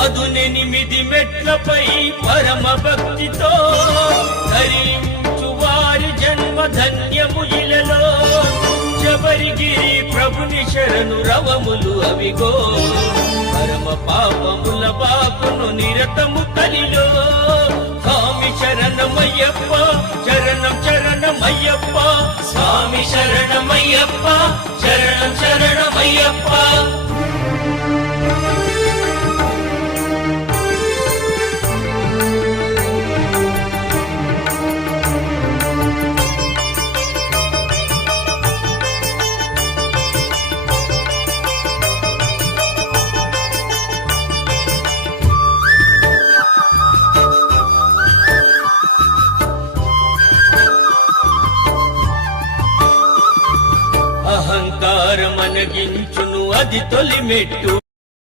పదునెనిమిది మెట్లపై పరమ భక్తితో ధరించు వారి జన్మ ధన్యము ఇలలో. శబరిగిరి ప్రభుని శరణు రవములు అవిగో, పరమ పాపముల బాపును నిరతము కలిలో. స్వామి శరణమయ్యప్ప, శరణం శరణమయ్యప్ప, స్వామి శరణమయ్యప్ప, శరణం శరణమయ్యప్ప. అహంకారమనగించును అది తొలి మెట్టు,